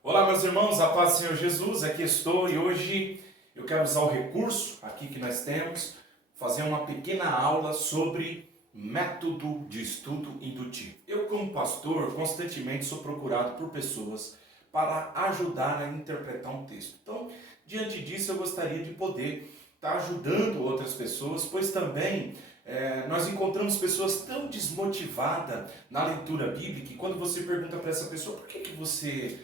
Olá, meus irmãos, a paz do Senhor Jesus, aqui estou e hoje eu quero usar o recurso aqui que nós temos, fazer uma pequena aula sobre método de estudo indutivo. Eu, como pastor, constantemente sou procurado por pessoas para ajudar a interpretar um texto. Então, diante disso, eu gostaria de poder estar ajudando outras pessoas, pois também nós encontramos pessoas tão desmotivadas na leitura bíblica que quando você pergunta para essa pessoa por que você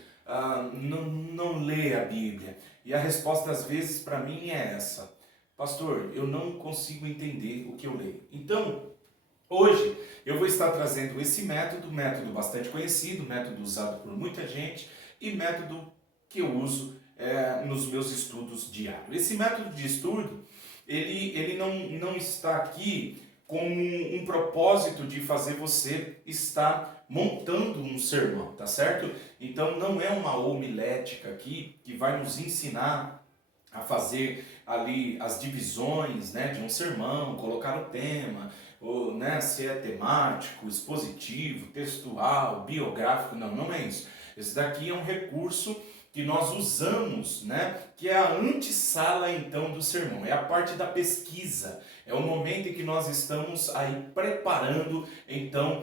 não lê a Bíblia? E a resposta às vezes para mim é essa: pastor, eu não consigo entender o que eu leio. Então, hoje eu vou estar trazendo esse método bastante conhecido, método usado por muita gente e método que eu uso nos meus estudos diários. Esse método de estudo, ele não está aqui com um propósito de fazer você estar montando um sermão, tá certo? Então não é uma homilética aqui que vai nos ensinar a fazer ali as divisões, né, de um sermão, colocar o tema, ou, né, se é temático, expositivo, textual, biográfico. Não é isso. Esse daqui é um recurso que nós usamos, né, que é a antessala então do sermão, é a parte da pesquisa, é o momento em que nós estamos aí preparando então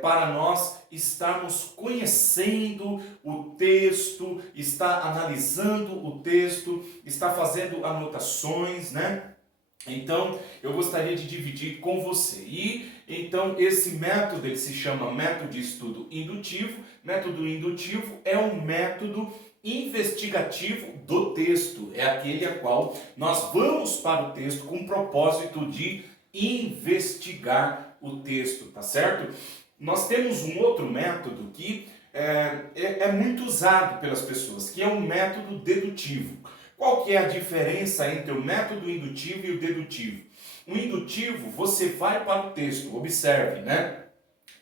para nós estarmos conhecendo o texto, está analisando o texto, está fazendo anotações, né? Então, eu gostaria de dividir com você. E então esse método, ele se chama método de estudo indutivo. Método indutivo é um método investigativo do texto. É aquele a qual nós vamos para o texto com o propósito de investigar o texto, tá certo? Nós temos um outro método que é muito usado pelas pessoas, que é um método dedutivo. Qual que é a diferença entre o método indutivo e o dedutivo? O indutivo, você vai para o texto, observe, né?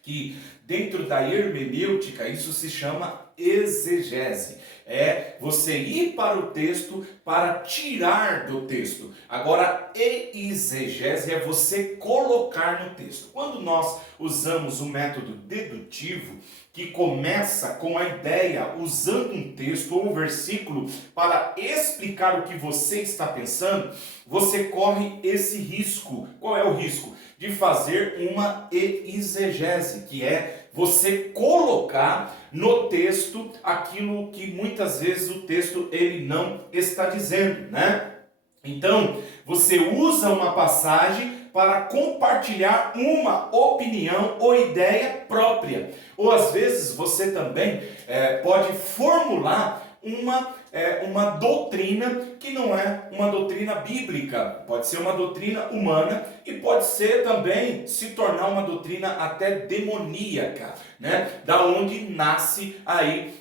Que dentro da hermenêutica isso se chama exegese. É você ir para o texto para tirar do texto. Agora, exegese é você colocar no texto. Quando nós usamos o método dedutivo, que começa com a ideia, usando um texto ou um versículo para explicar o que você está pensando, você corre esse risco. Qual é o risco? De fazer uma exegese, que é você colocar no texto aquilo que muitas vezes o texto ele não está dizendo, né? Então, você usa uma passagem para compartilhar uma opinião ou ideia própria. Ou às vezes você também pode formular uma doutrina que não é uma doutrina bíblica, pode ser uma doutrina humana e pode ser também se tornar uma doutrina até demoníaca, né? Da onde nasce aí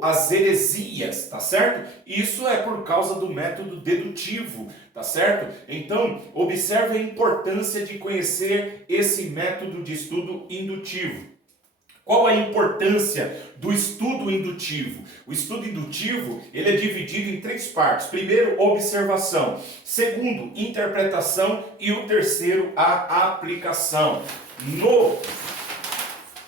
as heresias, tá certo? Isso é por causa do método dedutivo, tá certo? Então, observe a importância de conhecer esse método de estudo indutivo. Qual a importância do estudo indutivo? O estudo indutivo, ele é dividido em três partes. Primeiro, observação. Segundo, interpretação. E o terceiro, a aplicação.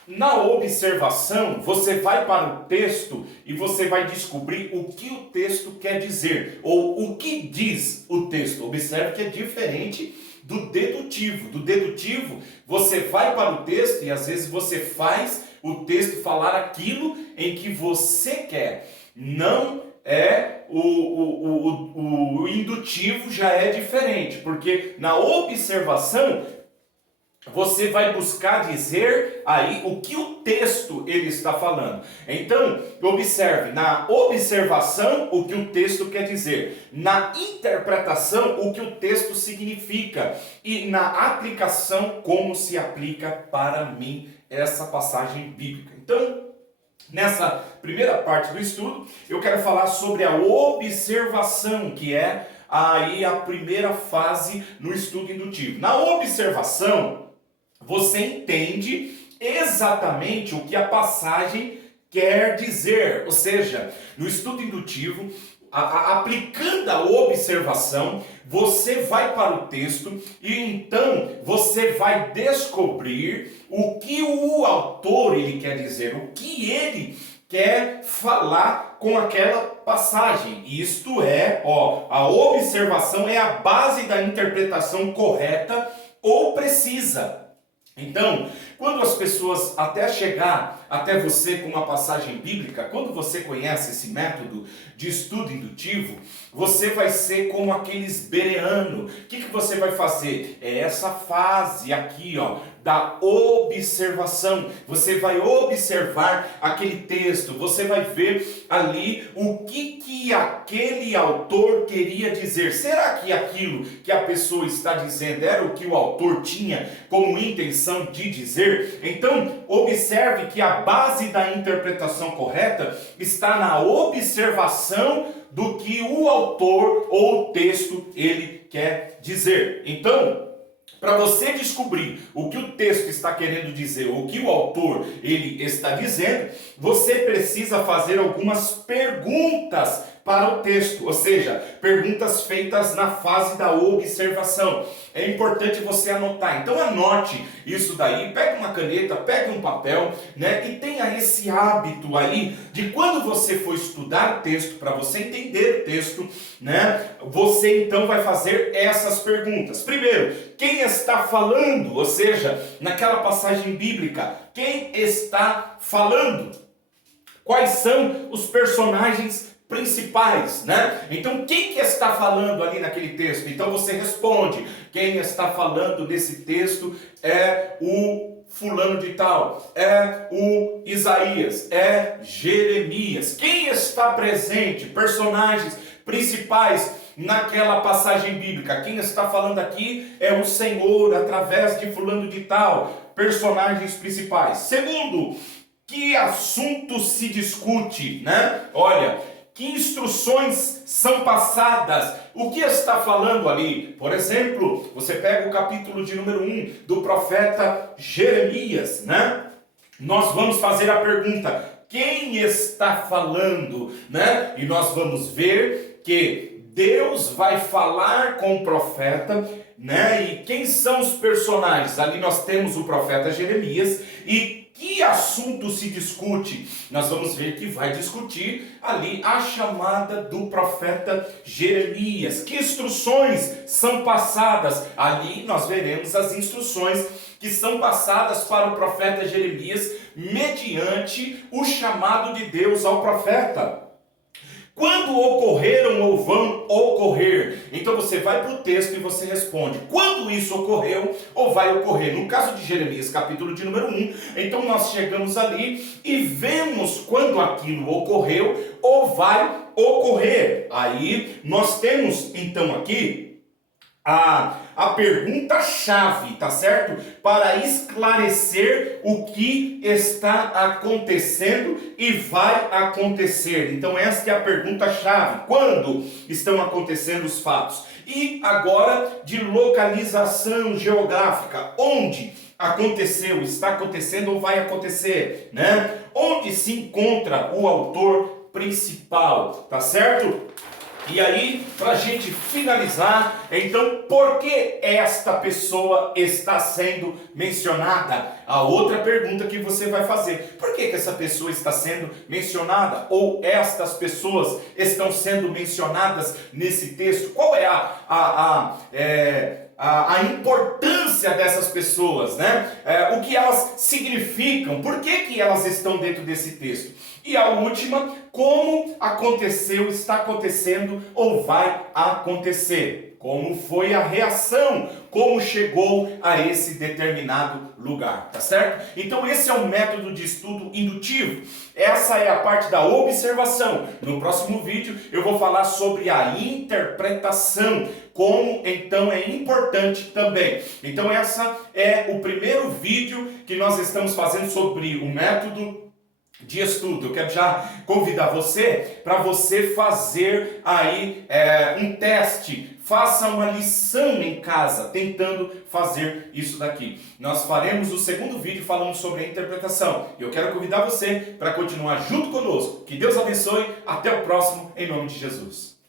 Na observação, você vai para o texto e você vai descobrir o que o texto quer dizer, ou o que diz o texto. Observe que é diferente do dedutivo. Do dedutivo, você vai para o texto e às vezes você faz o texto falar aquilo em que você quer. Não é o indutivo, já é diferente, porque na observação você vai buscar dizer aí o que o texto ele está falando. Então, observe, na observação o que o texto quer dizer, na interpretação o que o texto significa e na aplicação como se aplica para mim essa passagem bíblica. Então, nessa primeira parte do estudo, eu quero falar sobre a observação, que é aí a primeira fase no estudo indutivo. Na observação, você entende exatamente o que a passagem quer dizer. Ou seja, no estudo indutivo, aplicando a observação, você vai para o texto e então você vai descobrir o que o autor ele quer dizer, o que ele quer falar com aquela passagem. Isto é, a observação é a base da interpretação correta ou precisa. Então, quando as pessoas até chegar até você com uma passagem bíblica, quando você conhece esse método de estudo indutivo, você vai ser como aqueles bereanos. O que você vai fazer? É essa fase aqui, da observação. Você vai observar aquele texto, você vai ver ali o que aquele autor queria dizer. Será que aquilo que a pessoa está dizendo era o que o autor tinha como intenção de dizer? Então, observe que a base da interpretação correta está na observação do que o autor ou o texto ele quer dizer. Então, para você descobrir o que o texto está querendo dizer, o que o autor ele está dizendo, você precisa fazer algumas perguntas para o texto, ou seja, perguntas feitas na fase da observação. É importante você anotar. Então anote isso daí, pegue uma caneta, pegue um papel, e tenha esse hábito aí de quando você for estudar o texto, para você entender o texto, você então vai fazer essas perguntas. Primeiro, quem está falando? Ou seja, naquela passagem bíblica, quem está falando? Quais são os personagens principais, Então, quem que está falando ali naquele texto? Então você responde, quem está falando nesse texto é o fulano de tal, é o Isaías, é Jeremias. Quem está presente? Personagens principais naquela passagem bíblica. Quem está falando aqui é o Senhor através de fulano de tal. Personagens principais. Segundo, que assunto se discute, Olha, que instruções são passadas? O que está falando ali? Por exemplo, você pega o capítulo de número 1 do profeta Jeremias, Nós vamos fazer a pergunta, quem está falando, E nós vamos ver que Deus vai falar com o profeta, E quem são os personagens? Ali nós temos o profeta Jeremias. E que assunto se discute? Nós vamos ver que vai discutir ali a chamada do profeta Jeremias. Que instruções são passadas? Ali nós veremos as instruções que são passadas para o profeta Jeremias mediante o chamado de Deus ao profeta. Quando ocorreram ou vão ocorrer? Então você vai para o texto e você responde, quando isso ocorreu ou vai ocorrer? No caso de Jeremias, capítulo de número 1, então nós chegamos ali e vemos quando aquilo ocorreu ou vai ocorrer. Aí nós temos então aqui a pergunta-chave, tá certo? Para esclarecer o que está acontecendo e vai acontecer. Então esta é a pergunta-chave. Quando estão acontecendo os fatos? E agora de localização geográfica. Onde aconteceu, está acontecendo ou vai acontecer, Onde se encontra o autor principal, tá certo? E aí, para a gente finalizar, então, por que esta pessoa está sendo mencionada? A outra pergunta que você vai fazer, por que essa pessoa está sendo mencionada? Ou estas pessoas estão sendo mencionadas nesse texto? Qual é a importância dessas pessoas, o que elas significam, por que elas estão dentro desse texto? E a última, como aconteceu, está acontecendo ou vai acontecer? Como foi a reação? Como chegou a esse determinado lugar, tá certo? Então esse é o método de estudo indutivo. Essa é a parte da observação. No próximo vídeo eu vou falar sobre a interpretação, como então é importante também. Então essa é o primeiro vídeo que nós estamos fazendo sobre o método de estudo. Eu quero já convidar você para você fazer aí um teste. Faça uma lição em casa, tentando fazer isso daqui. Nós faremos o segundo vídeo falando sobre a interpretação. E eu quero convidar você para continuar junto conosco. Que Deus abençoe. Até o próximo, em nome de Jesus.